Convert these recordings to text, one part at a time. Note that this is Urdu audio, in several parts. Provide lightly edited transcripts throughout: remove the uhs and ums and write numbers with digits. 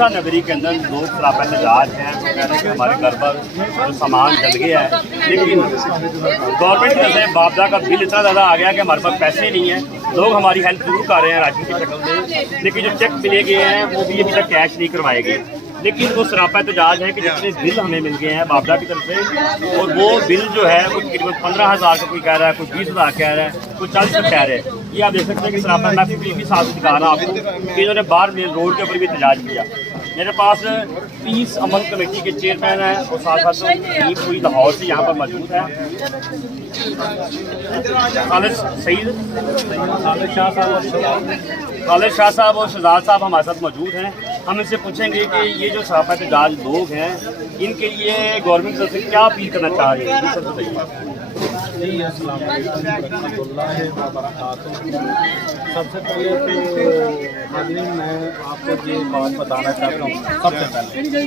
موسا نگری کے اندر لوگ سراپا احتجاج ہیں، وہ کہہ رہے ہیں کہ ہمارے گھر پر جو سامان جل گیا ہے، لیکن گورنمنٹ کی طرف سے معاوضہ کا بل اتنا زیادہ آ گیا کہ ہمارے پاس پیسے نہیں ہیں. لوگ ہماری ہیلپ ضرور کر رہے ہیں راشن کی شکل میں، لیکن جو چیک ملے گئے ہیں وہ بھی ابھی تک کیش نہیں کروائے گئے. لیکن وہ سراپا احتجاج ہے کہ جتنے بل ہمیں مل گئے ہیں معاوضہ کی طرف سے، اور وہ بل جو ہے وہ تقریباً 15,000 کا کوئی کہہ رہا ہے، کوئی 20,000 کہہ رہا ہے، کوئی 40 کا کہہ رہا ہے. یہ آپ دیکھ سکتے ہیں کہ سراپا میں بھی ساتھ دکھا رہا ہوں آپ کو کہ انہوں نے باہر روڈ کے اوپر بھی احتجاج کیا. میرے پاس پیس عمل کمیٹی کے چیئرمین ہیں اور ساتھ ساتھ پوری لاہور سے یہاں پر موجود ہیں. خالد شاہ صاحب اور شہزاد صاحب ہمارے ساتھ موجود ہیں. ہم ان سے پوچھیں گے کہ یہ جو سراپا احتجاج لوگ ہیں ان کے لیے گورنمنٹ کی طرف سے کیا اپیل کرنا چاہ رہے ہیں. سر بتائیے. جی السلام علیکم ورحمۃ اللہ وبرکاتہ. سب سے پہلے تو حاضرین میں آپ کو یہ بات بتانا چاہتا ہوں سب سے پہلے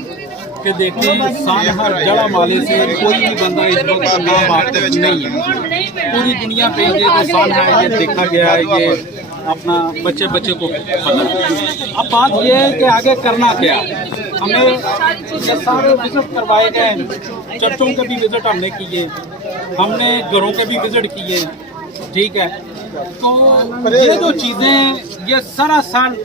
کہ دیکھیں سانحہ جڑا مالے سے کوئی بھی بندہ اس وقت ناواقف نہیں ہے. پوری دنیا پہ یہ جو سانحہ ہے یہ دیکھا گیا ہے، یہ اپنا بچے کو پتہ. اب بات یہ ہے کہ آگے کرنا کیا. ہمیں یہ سارے وزٹ کروائے گئے، چرچوں کے بھی وزٹ ہم نے کیے، ہم نے گھروں کے بھی وزٹ کیے، ٹھیک ہے. تو یہ جو چیزیں یہ سراسر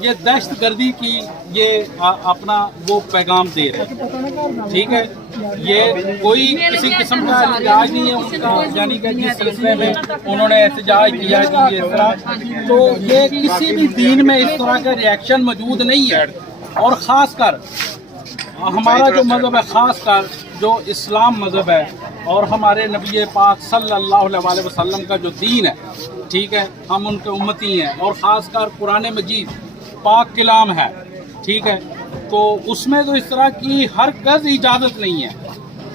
یہ دہشت گردی کی یہ اپنا وہ پیغام دے رہے ہیں، ٹھیک ہے. یہ کوئی کسی قسم کا احتجاج نہیں ہے ان کا، یعنی کہ جس سلسلے میں انہوں نے احتجاج کیا کہ اس طرح، تو یہ کسی بھی دین میں اس طرح کا ریئیکشن موجود نہیں ہے. اور خاص کر ہمارا جو مذہب ہے، خاص کر جو اسلام مذہب ہے اور ہمارے نبی پاک صلی اللہ علیہ وسلم کا جو دین ہے، ٹھیک ہے، ہم ان کے امتی ہیں. اور خاص کر قرآن مجید پاک کلام ہے، ٹھیک ہے. تو اس میں تو اس طرح کی ہرگز اجازت نہیں ہے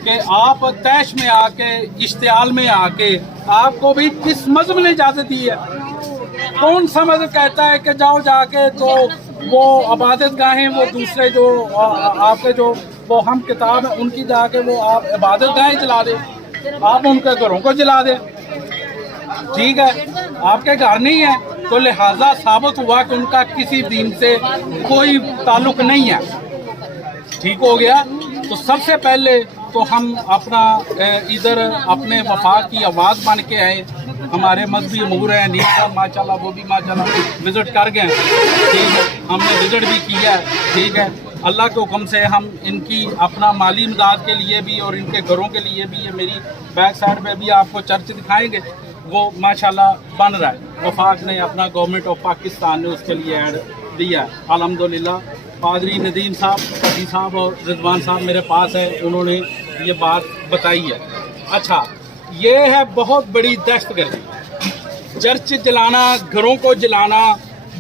کہ آپ طیش میں آ کے، اشتعال میں آ کے، آپ کو بھی کس مذہب نے اجازت دی ہے؟ کون سا مذہب کہتا ہے کہ جاؤ جا کے تو وہ عبادت گاہیں، وہ دوسرے جو آپ کے جو وہ ہم کتاب ہیں ان کی جا کے وہ آپ عبادت گاہیں جلا دیں، آپ ان کے گھروں کو جلا دیں، ٹھیک ہے. آپ کے گھر نہیں ہے تو لہٰذا ثابت ہوا کہ ان کا کسی دین سے کوئی تعلق نہیں ہے، ٹھیک ہو گیا. تو سب سے پہلے تو ہم اپنا ادھر اپنے وفاق کی آواز بن کے آئے. ہمارے مذہبی امور ہیں نیک صاحب ماشاء اللہ، وہ بھی ماشاء اللہ وزٹ کر گئے، ٹھیک ہے. ہم نے وزٹ بھی کیا ہے، ٹھیک ہے. اللہ کے حکم سے ہم ان کی اپنا مالی امداد کے لیے بھی اور ان کے گھروں کے لیے بھی، یہ میری بیک سائڈ پہ بھی آپ کو چرچ دکھائیں گے، وہ ماشاءاللہ بن رہا ہے. وفاق نے اپنا گورنمنٹ آف پاکستان نے اس کے لیے ایڈ دیا ہے الحمدللہ. پادری ندیم صاحب، قاضی صاحب اور رضوان صاحب میرے پاس ہے، انہوں نے یہ بات بتائی ہے. اچھا، یہ ہے بہت بڑی دہشت گردی، چرچ جلانا، گھروں کو جلانا،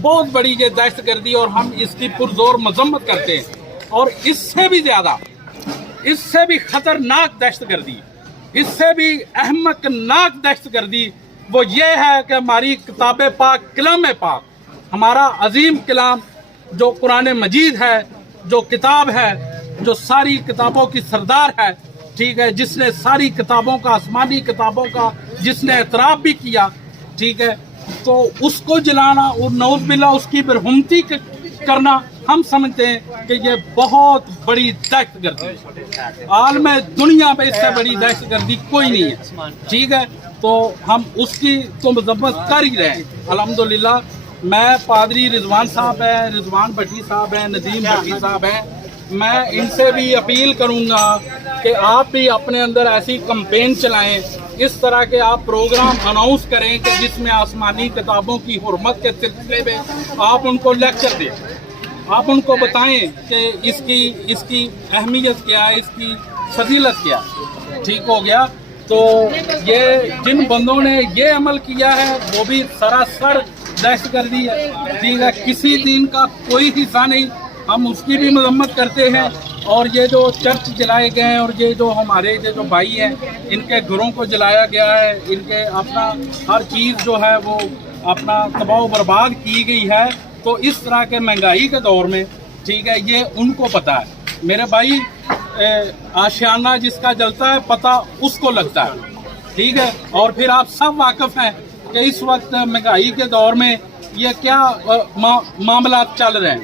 بہت بڑی یہ دہشت گردی، اور ہم اس کی پرزور مذمت کرتے ہیں. اور اس سے بھی زیادہ، اس سے بھی خطرناک دہشت گردی، اس سے بھی احمقناک دہشت گردی وہ یہ ہے کہ ہماری کتاب پاک، کلام پاک، ہمارا عظیم کلام جو قرآن مجید ہے، جو کتاب ہے، جو ساری کتابوں کی سردار ہے، ٹھیک ہے، جس نے ساری کتابوں کا، آسمانی کتابوں کا جس نے اعتراف بھی کیا، ٹھیک ہے. تو اس کو جلانا اور نعوذ باللہ اس کی برہمتی کرنا، ہم سمجھتے ہیں کہ یہ بہت بڑی دہشت گردی ہے. عالم دنیا میں اس سے بڑی دہشت گردی کوئی نہیں ہے، ٹھیک ہے. تو ہم اس کی تو مذمت کر ہی رہے ہیں الحمدللہ. میں پادری رضوان صاحب ہیں، رضوان بھٹی صاحب ہیں، ندیم بھٹی صاحب ہیں، میں ان سے بھی اپیل کروں گا کہ آپ بھی اپنے اندر ایسی کمپین چلائیں، اس طرح کے آپ پروگرام اناؤنس کریں کہ جس میں آسمانی کتابوں کی حرمت کے سلسلے میں آپ ان کو لیکچر دیں، آپ ان کو بتائیں کہ اس کی اہمیت کیا ہے، اس کی فضیلت کیا ہے، ٹھیک ہو گیا. تو یہ جن بندوں نے یہ عمل کیا ہے وہ بھی سراسر دہشت گردی ہے، ٹھیک ہے. کسی دین کا کوئی حصہ نہیں، ہم اس کی بھی مذمت کرتے ہیں. اور یہ جو چرچ جلائے گئے ہیں اور یہ جو ہمارے جو بھائی ہیں ان کے گھروں کو جلایا گیا ہے، ان کے اپنا ہر چیز جو ہے وہ اپنا تباہ و برباد کی گئی ہے. تو اس طرح کے مہنگائی کے دور میں، ٹھیک ہے، یہ ان کو پتہ ہے. میرے بھائی، آشیانہ جس کا جلتا ہے پتہ اس کو لگتا ہے، ٹھیک ہے. اور پھر آپ سب واقف ہیں کہ اس وقت مہنگائی کے دور میں یہ کیا معاملات چل رہے ہیں.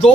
2